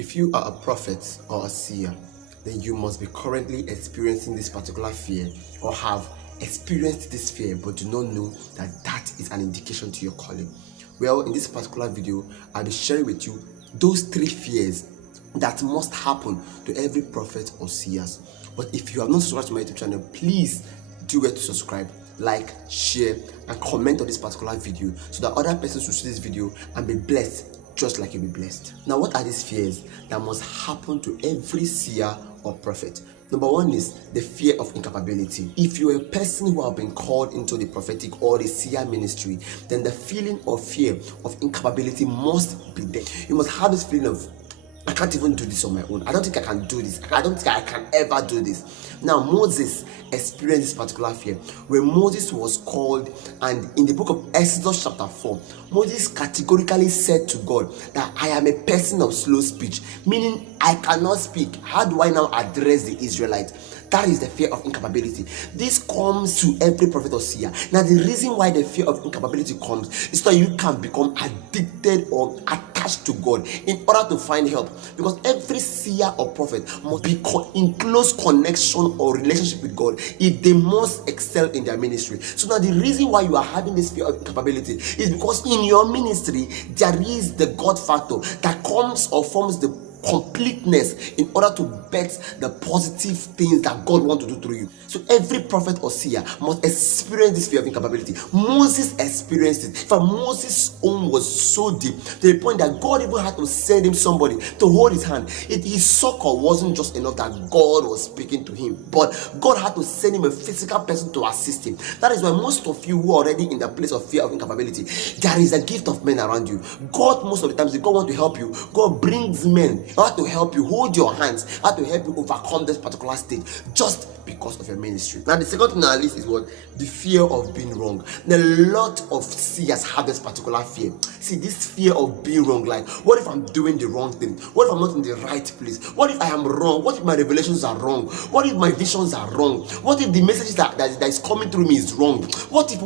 If you are a prophet or a seer, then you must be currently experiencing this particular fear or have experienced this fear but do not know that that is an indication to your calling. Well, in this particular video, I'll be sharing with you those 3 fears that must happen to every prophet or seers. But if you have not subscribed to my YouTube channel, please do it to subscribe, like, share, and comment on this particular video so that other persons will see this video and be blessed just like you'll be blessed. Now, what are these fears that must happen to every seer or prophet? Number 1 is the fear of incapability. If you're a person who have been called into the prophetic or the seer ministry, then the feeling or fear of incapability must be there. You must have this feeling of, I can't even do this on my own. I don't think I can do this. I don't think I can ever do this. Now, Moses experienced this particular fear when Moses was called, and in the book of Exodus chapter 4, Moses categorically said to God that I am a person of slow speech, meaning I cannot speak. How do I now address the Israelites? That is the fear of incapability. This comes to every prophet or seer. Now, the reason why the fear of incapability comes is so you can become addicted or attached to God in order to find help. Because every seer or prophet must be in close connection or relationship with God if they must excel in their ministry. So now the reason why you are having this fear of incapability is because in your ministry there is the God factor that comes or forms the completeness in order to bet the positive things that God wants to do through you. So every prophet or seer must experience this fear of incapability. Moses experienced it. For Moses' own was so deep to the point that God even had to send him somebody to hold his hand. His succor wasn't just enough that God was speaking to him, but God had to send him a physical person to assist him. That is why most of you who are already in the place of fear of incapability, there is a gift of men around you. God, most of the times, if God wants to help you, God brings men how to help you, hold your hands, how to help you overcome this particular stage just because of your ministry. Now, the second thing on our list is what? The fear of being wrong. A lot of seers have this particular fear. See, this fear of being wrong, like, what if I'm doing the wrong thing? What if I'm not in the right place? What if I am wrong? What if my revelations are wrong? What if my visions are wrong? What if the message that is coming through me is wrong? What if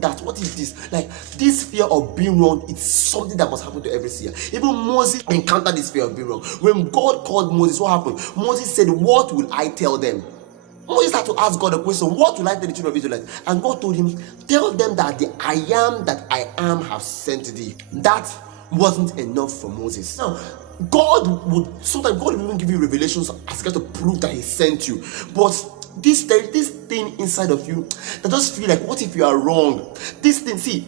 that? What if this? Like, this fear of being wrong, it's something that must happen to every seer. Even Moses encountered this fear of being wrong. When God called Moses, what happened? Moses said, what will I tell them? Moses had to ask God a question, what will I tell the children of Israel? And God told him, tell them that the I am that I am have sent thee. That wasn't enough for Moses. Now, sometimes God will even give you revelations as to prove that he sent you. But there is this thing inside of you that just feel like, what if you are wrong? This thing, see,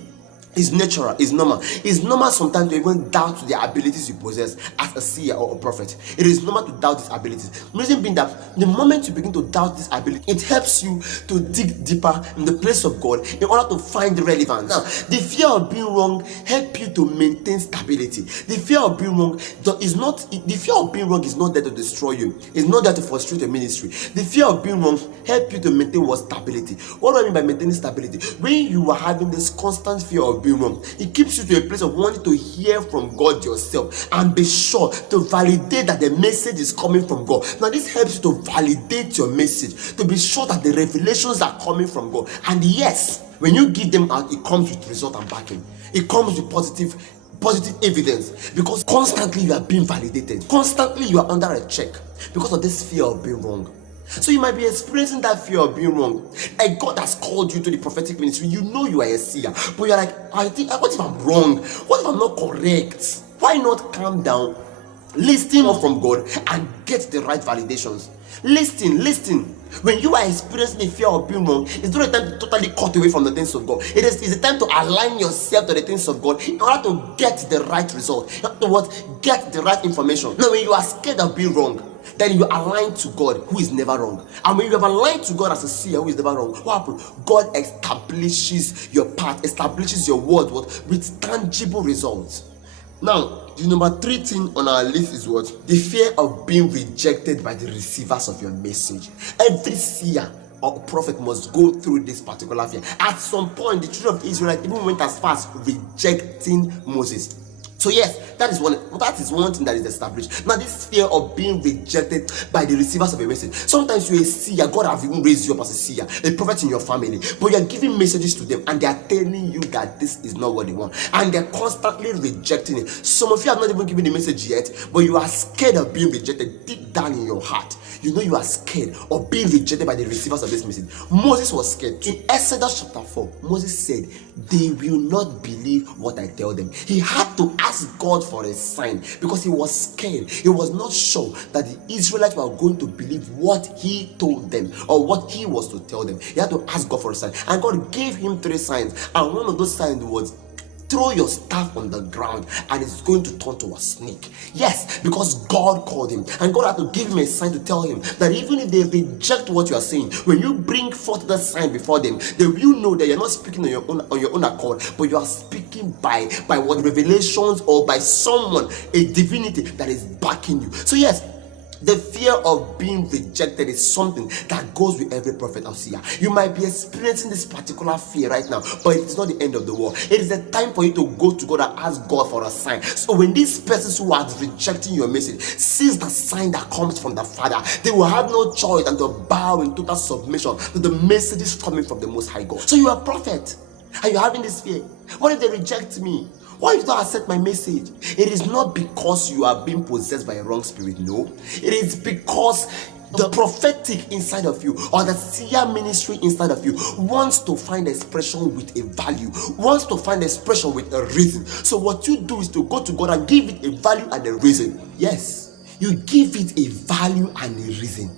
is natural, is normal. It's normal sometimes to even doubt the abilities you possess as a seer or a prophet. It is normal to doubt these abilities. The reason being that the moment you begin to doubt this ability, it helps you to dig deeper in the place of God in order to find the relevance. Now, the fear of being wrong helps you to maintain stability. The fear of being wrong is not there to destroy you. It's not there to frustrate your ministry. The fear of being wrong helps you to maintain what? Stability. What do I mean by maintaining stability? When you are having this constant fear of being wrong, it keeps you to a place of wanting to hear from God yourself and be sure to validate that the message is coming from God. Now, this helps you to validate your message, to be sure that the revelations are coming from God. And yes, when you give them out, it comes with result and backing. It comes with positive evidence, because constantly you are being validated. Constantly you are under a check because of this fear of being wrong. So you might be experiencing that fear of being wrong. Like, God has called you to the prophetic ministry. You know you are a seer, but you're like, what if I'm wrong? What if I'm not correct? Why not calm down, listen more from God, and get the right validations? Listen. When you are experiencing the fear of being wrong, it's not a time to totally cut away from the things of God. It's a time to align yourself to the things of God in order to get the right result, in order to get the right information. Now, when you are scared of being wrong, then you align to God, who is never wrong. And when you have aligned to God as a seer who is never wrong, what happens? God establishes your path, establishes your word with tangible results. Now, the number 3 thing on our list is what? The fear of being rejected by the receivers of your message. Every seer or prophet must go through this particular fear. At some point, the children of Israel even went as far as rejecting Moses. So yes, that is one thing that is established. Now, this fear of being rejected by the receivers of a message. Sometimes you're a seer, God have even raised you up as a seer, a prophet in your family, but you're giving messages to them and they are telling you that this is not what they want, and they're constantly rejecting it. Some of you have not even given the message yet, but you are scared of being rejected deep down in your heart. You know you are scared of being rejected by the receivers of this message. Moses was scared. In Exodus chapter 4, Moses said, they will not believe what I tell them. He had to ask God for a sign because he was scared. He was not sure that the Israelites were going to believe what he told them or what he was to tell them. He had to ask God for a sign, and God gave him 3 signs, and one of those signs was, throw your staff on the ground and it's going to turn to a snake. Yes, because God called him, and God had to give him a sign to tell him that even if they reject what you are saying, when you bring forth the sign before them, they will know that you're not speaking on your own accord, but you are speaking by what revelations or by someone, a divinity that is backing you. So yes, the fear of being rejected is something that goes with every prophet or seer. You might be experiencing this particular fear right now, but it is not the end of the world. It is a time for you to go to God and ask God for a sign. So when these persons who are rejecting your message sees the sign that comes from the Father, they will have no choice than to bow in total submission to the messages coming from the Most High God. So you are a prophet and you're having this fear. What if they reject me? Why you don't accept my message? It is not because you are being possessed by a wrong spirit. No, it is because the prophetic inside of you or the seer ministry inside of you wants to find expression with a value, wants to find expression with a reason. So what you do is to go to God and give it a value and a reason. Yes, you give it a value and a reason.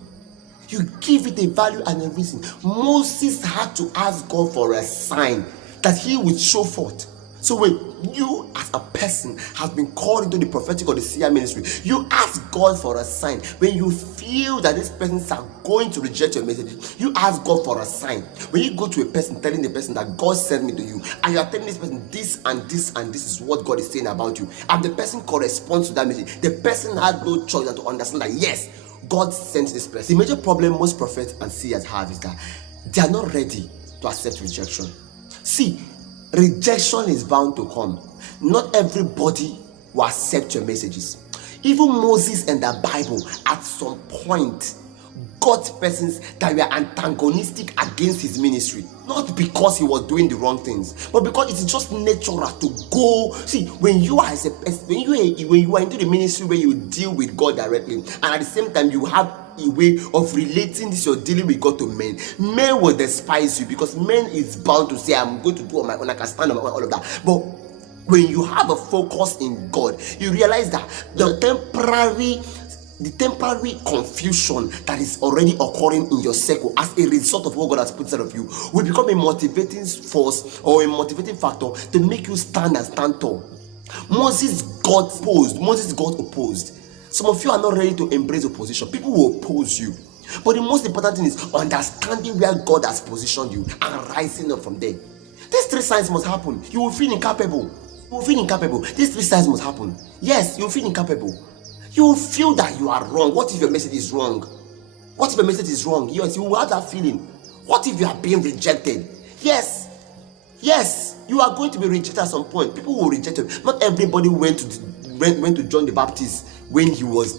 You give it a value and a reason. Moses had to ask God for a sign that he would show forth. So when you as a person have been called into the prophetic or the seer ministry, you ask God for a sign. When you feel that these persons are going to reject your message, you ask God for a sign. When you go to a person telling the person that God sent me to you, and you are telling this person this and this and this is what God is saying about you, and the person corresponds to that message, the person has no choice than to understand that yes, God sent this person. The major problem most prophets and seers have is that they are not ready to accept rejection. See, rejection is bound to come. Not everybody will accept your messages. Even Moses and the Bible at some point got persons that were antagonistic against his ministry, not because he was doing the wrong things, but because it is just natural to go. See, when you are when you are into the ministry where you deal with God directly, and at the same time you have a way of relating this you're dealing with God to men will despise you, because men is bound to say, I'm going to do on my own, I can stand on my own, all of that. But when you have a focus in God, you realize that the temporary confusion that is already occurring in your circle as a result of what God has put inside of you will become a motivating force or a motivating factor to make you stand and stand tall. Moses got opposed. Some of you are not ready to embrace opposition. People will oppose you. But the most important thing is understanding where God has positioned you and rising up from there. These 3 signs must happen. You will feel incapable. These 3 signs must happen. Yes, you will feel incapable. You will feel that you are wrong. What if your message is wrong? Yes, you will have that feeling. What if you are being rejected? Yes, you are going to be rejected at some point. People will reject you. Not everybody went to John the Baptist when he was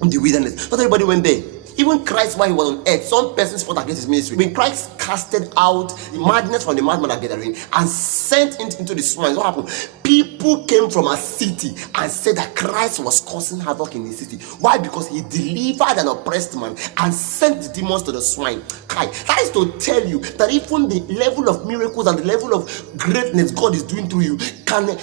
in the wilderness. Not everybody went there. Even Christ, while he was on earth, some persons fought against his ministry. When Christ casted out the madness from the madman at gathering and sent it into the swine, what happened? People came from a city and said that Christ was causing havoc in the city. Why? Because he delivered an oppressed man and sent the demons to the swine. That is to tell you that even the level of miracles and the level of greatness God is doing through you can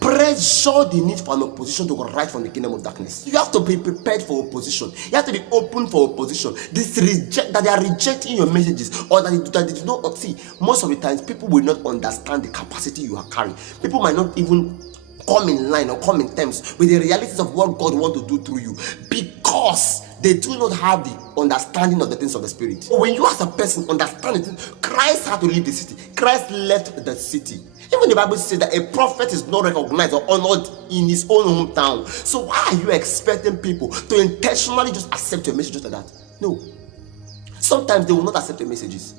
pressure the need for an opposition to rise from the kingdom of darkness. You have to be prepared for opposition. You have to be open for opposition. That they are rejecting your messages, or that they do not see. Most of the times, people will not understand the capacity you are carrying. People might not even come in line or come in terms with the realities of what God wants to do through you, because they do not have the understanding of the things of the spirit. When you as a person understand it, Christ had to leave the city. Christ left the city. Even the Bible says that a prophet is not recognized or honored in his own hometown. So why are you expecting people to intentionally just accept your message just like that? No. Sometimes they will not accept your messages,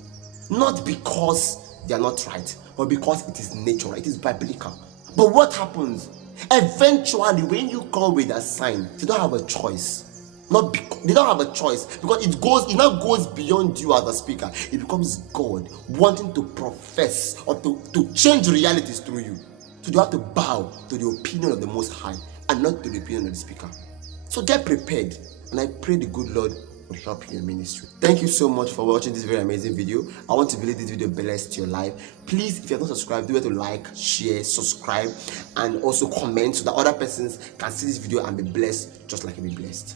not because they are not right, but because it is natural, it is biblical. But what happens Eventually, when you come with a sign, they don't have a choice. They don't have a choice, because it now goes beyond you as a speaker. It becomes God wanting to profess or to change realities through you. So you have to bow to the opinion of the Most High and not to the opinion of the speaker. So get prepared, and I pray the good Lord will help you in ministry. Thank you so much for watching this very amazing video. I want to believe this video blessed your life. Please, if you have not subscribed, do it to like, share, subscribe, and also comment so that other persons can see this video and be blessed just like you be blessed.